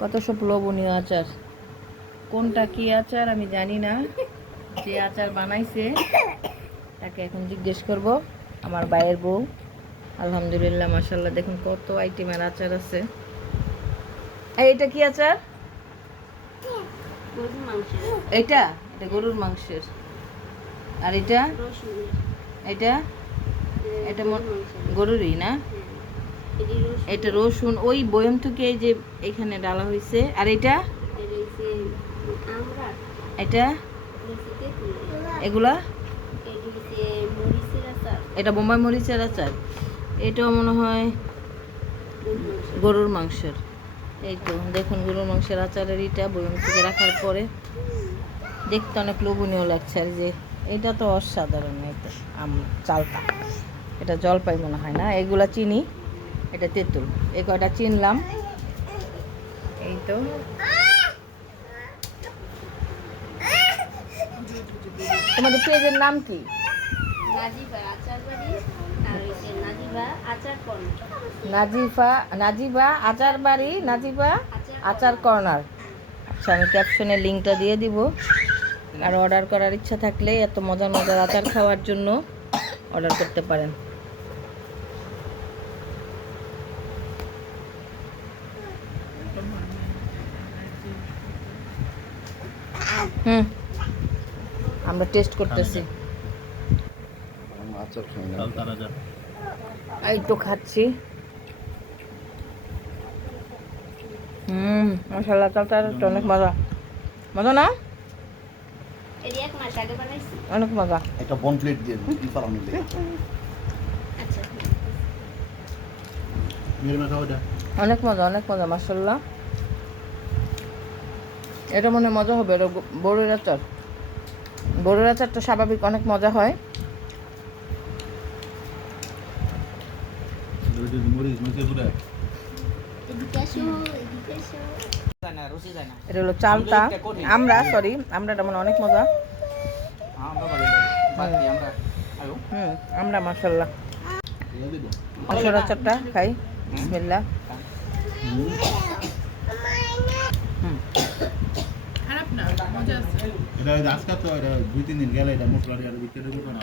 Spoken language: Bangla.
কত সব লোভনীয় আচার। কোনটা কি আচার আমি জানি না, যে আচার বানাইছে তাকে এখন জিজ্ঞেস করব। আমার ভাইয়ের বউ। আলহামদুলিল্লাহ মাশাআল্লাহ, দেখুন কত আইটেমের আচার আছে। এটা কি আচার? এটা এটা গরুর মাংসের। আর এটা এটা এটা গরুরই না? এটা রসুন ওই বয়ম থেকে এই যে এখানে ডালা হয়েছে। আর এটা এটা এগুলা এটা বোম্বাই মরিচের আচার। এটাও মনে হয় গরুর মাংসের। এই তো দেখুন গরুর মাংসের আচারের এটা বয়ম থেকে রাখার পরে দেখতে অনেক লোভনীয় লাগছে। আর যে এটা তো অসাধারণ। এটা চালটা, এটা জলপাই মনে হয় না, এগুলা চিনি, এটা তেঁতুল। এই কয়টা চিনলাম। এই তো তোমাদের পেজের নাম কি? নাজিবা আচার বাড়ি, নাজিবা আচার কর্নার। আচ্ছা, আমি ক্যাপশনে লিঙ্কটা দিয়ে দিব। আর অর্ডার করার ইচ্ছা থাকলে এত মজার মজার আচার খাওয়ার জন্য অর্ডার করতে পারেন। আমরা টেস্ট করতেছি। এই তো খাচ্ছি। মাশাআল্লাহ, চালটা অনেক মজা। মজা না? অনেক মজা। একটা বন প্লেট দিয়ে কি ফালানো দিই। অনেক মজা, অনেক মজা মাশাআল্লাহ। এটা মনে মজা হবে। এটা বড়ের আচার। বড়ের আচারটা স্বাভাবিক অনেক মজা হয়। এটা হলো চালটা। আমরাটা মনে অনেক মজা। আমরা মাশাআল্লাহ মশলার আচারটা খাই। বিসমিল্লাহ। খারাপ না, মজা আছে। এটা আজকে তো 2-3 দিন গেলে এটা মশলা দিয়ে ভিতরে ঢুকানো।